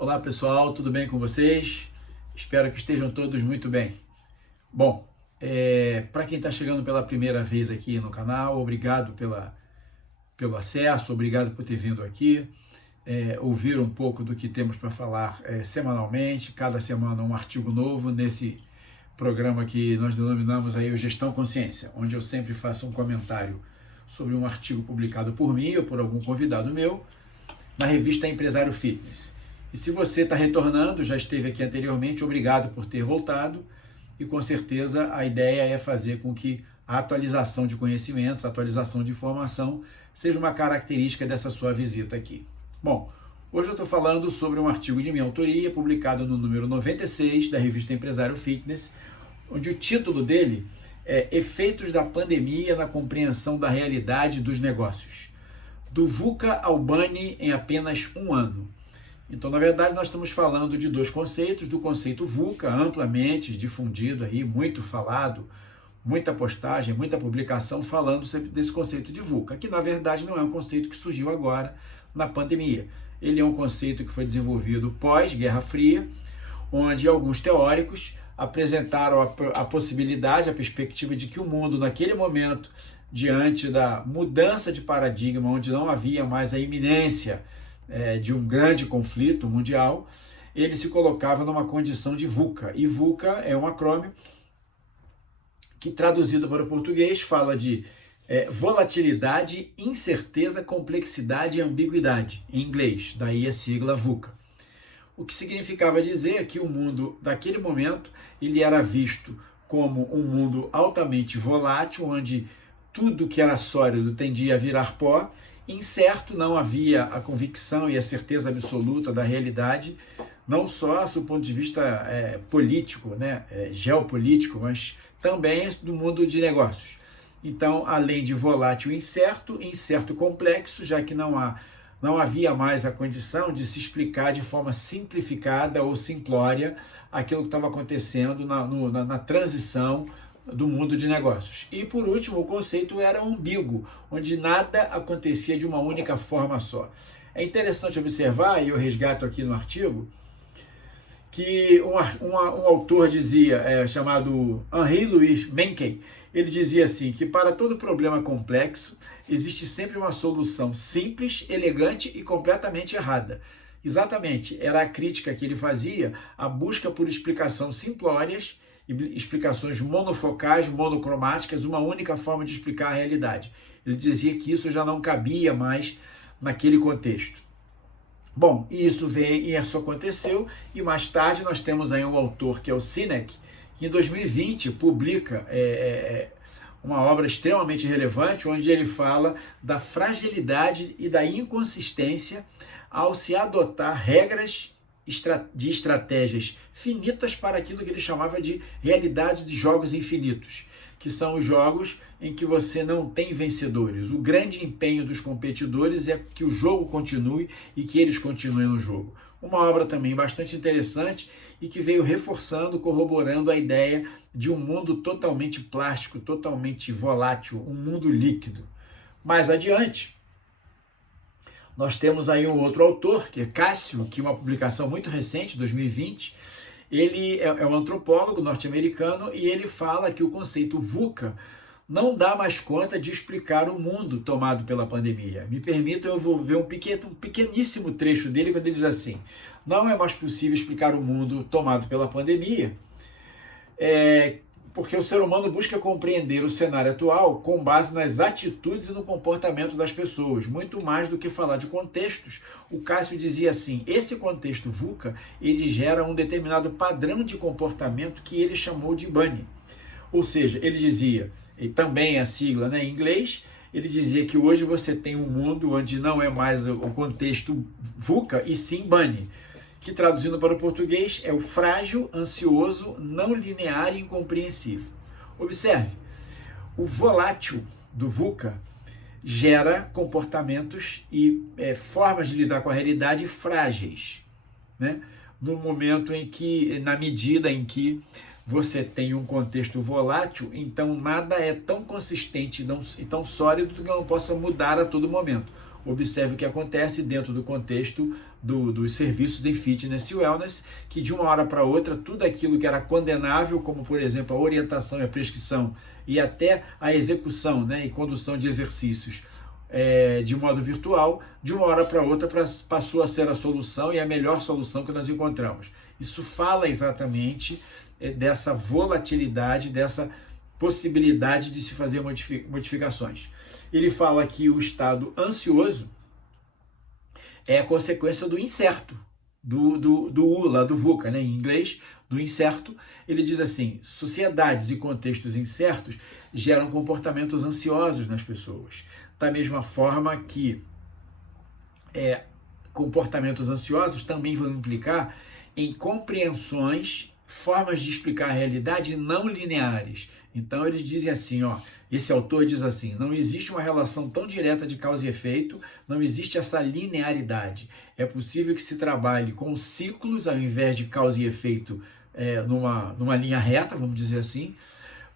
Olá pessoal, tudo bem com vocês? Espero que estejam todos muito bem. Bom, para quem está chegando pela primeira vez aqui no canal, obrigado pelo acesso, obrigado por ter vindo aqui, ouvir um pouco do que temos para falar semanalmente, cada semana um artigo novo nesse programa que nós denominamos aí o Gestão Consciência, onde eu sempre faço um comentário sobre um artigo publicado por mim ou por algum convidado meu na revista Empresário Fitness. E se você está retornando, já esteve aqui anteriormente, obrigado por ter voltado, e com certeza a ideia é fazer com que a atualização de conhecimentos, a atualização de informação, seja uma característica dessa sua visita aqui. Bom, hoje eu estou falando sobre um artigo de minha autoria, publicado no número 96 da revista Empresário Fitness, onde o título dele é Efeitos da Pandemia na Compreensão da Realidade dos Negócios, do VUCA ao BANI em apenas um ano. Então, na verdade, nós estamos falando de dois conceitos, do conceito VUCA, amplamente difundido aí, muito falado, muita postagem, muita publicação falando desse conceito de VUCA, que na verdade não é um conceito que surgiu agora na pandemia. Ele é um conceito que foi desenvolvido pós-Guerra Fria, onde alguns teóricos apresentaram a possibilidade, a perspectiva de que o mundo, naquele momento, diante da mudança de paradigma, onde não havia mais a iminência de um grande conflito mundial, ele se colocava numa condição de VUCA. E VUCA é um acrônimo que, traduzido para o português, fala de volatilidade, incerteza, complexidade e ambiguidade, em inglês, daí a sigla VUCA. O que significava dizer que o mundo, daquele momento, ele era visto como um mundo altamente volátil, onde tudo que era sólido tendia a virar pó, incerto, não havia a convicção e a certeza absoluta da realidade, não só do ponto de vista político, geopolítico, mas também do mundo de negócios. Então, além de volátil e incerto complexo, já que não havia mais a condição de se explicar de forma simplificada ou simplória aquilo que estava acontecendo na transição do mundo de negócios. E por último, o conceito era ambíguo, onde nada acontecia de uma única forma só. É interessante observar, e eu resgato aqui no artigo, que um autor dizia, chamado Henri-Louis Mencken, ele dizia assim, que para todo problema complexo existe sempre uma solução simples, elegante e completamente errada. Exatamente, era a crítica que ele fazia à busca por explicação simplórias, explicações monofocais, monocromáticas, uma única forma de explicar a realidade. Ele dizia que isso já não cabia mais naquele contexto. Bom, e isso aconteceu, e mais tarde nós temos aí um autor que é o Sinek, que em 2020 publica uma obra extremamente relevante, onde ele fala da fragilidade e da inconsistência ao se adotar regras de estratégias finitas para aquilo que ele chamava de realidade de jogos infinitos, que são os jogos em que você não tem vencedores. O grande empenho dos competidores é que o jogo continue e que eles continuem no jogo. Uma obra também bastante interessante e que veio reforçando, corroborando a ideia de um mundo totalmente plástico, totalmente volátil, um mundo líquido. Mais adiante, nós temos aí um outro autor, que é Cássio, que é uma publicação muito recente, 2020. Ele é um antropólogo norte-americano e ele fala que o conceito VUCA não dá mais conta de explicar o mundo tomado pela pandemia. Me permitam, eu vou ver um pequeníssimo trecho dele, quando ele diz assim: não é mais possível explicar o mundo tomado pela pandemia, porque o ser humano busca compreender o cenário atual com base nas atitudes e no comportamento das pessoas, muito mais do que falar de contextos. O Cássio dizia assim, esse contexto VUCA, ele gera um determinado padrão de comportamento que ele chamou de BANI. Ou seja, ele dizia, e também a sigla em inglês, ele dizia que hoje você tem um mundo onde não é mais o contexto VUCA, e sim BANI, que traduzindo para o português é o frágil, ansioso, não linear e incompreensível. Observe, o volátil do VUCA gera comportamentos e formas de lidar com a realidade frágeis, no momento em que, na medida em que você tem um contexto volátil, então nada é tão consistente e tão sólido que não possa mudar a todo momento. observe o que acontece dentro do contexto dos serviços em fitness e wellness, que de uma hora para outra, tudo aquilo que era condenável, como por exemplo a orientação e a prescrição e até a execução, né, e condução de exercícios de modo virtual, de uma hora para outra passou a ser a solução e a melhor solução que nós encontramos. Isso fala exatamente dessa volatilidade, dessa possibilidade de se fazer modificações. Ele fala que o estado ansioso é a consequência do incerto, do U, lá do VUCA, né, em inglês, do incerto. Ele diz assim: sociedades e contextos incertos geram comportamentos ansiosos nas pessoas. Da mesma forma que comportamentos ansiosos também vão implicar em compreensões, formas de explicar a realidade não lineares. Então eles dizem assim, esse autor diz assim: não existe uma relação tão direta de causa e efeito, não existe essa linearidade. É possível que se trabalhe com ciclos ao invés de causa e efeito numa linha reta, vamos dizer assim,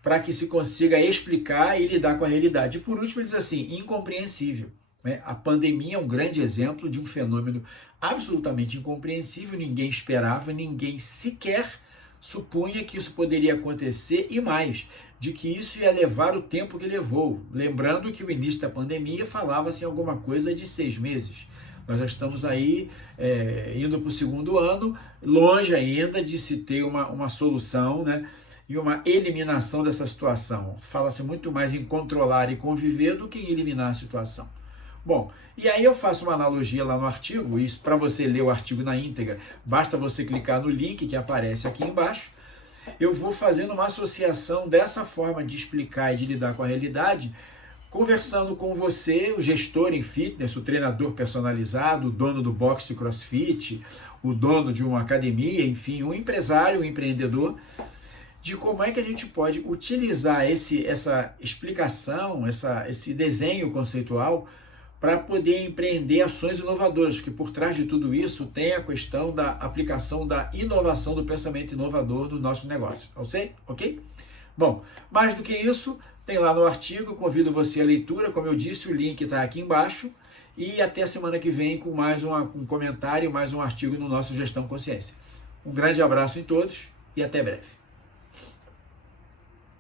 para que se consiga explicar e lidar com a realidade. E por último ele diz assim: incompreensível. A pandemia é um grande exemplo de um fenômeno absolutamente incompreensível, ninguém esperava, ninguém sequer supunha que isso poderia acontecer, e mais, de que isso ia levar o tempo que levou. Lembrando que o início da pandemia falava-se em alguma coisa de 6 meses. Nós já estamos aí indo para o segundo ano, longe ainda de se ter uma solução, né, e uma eliminação dessa situação. Fala-se muito mais em controlar e conviver do que em eliminar a situação. Bom, e aí eu faço uma analogia lá no artigo, isso para você ler o artigo na íntegra, basta você clicar no link que aparece aqui embaixo. Eu vou fazendo uma associação dessa forma de explicar e de lidar com a realidade, conversando com você, o gestor em fitness, o treinador personalizado, o dono do boxe CrossFit, o dono de uma academia, enfim, um empresário, um empreendedor, de como é que a gente pode utilizar essa explicação, esse desenho conceitual para poder empreender ações inovadoras, porque por trás de tudo isso tem a questão da aplicação da inovação, do pensamento inovador do nosso negócio, ok? Bom, mais do que isso, tem lá no artigo, convido você à leitura, como eu disse, o link está aqui embaixo, e até a semana que vem com mais um comentário, mais um artigo no nosso Gestão Consciência. Um grande abraço em todos e até breve.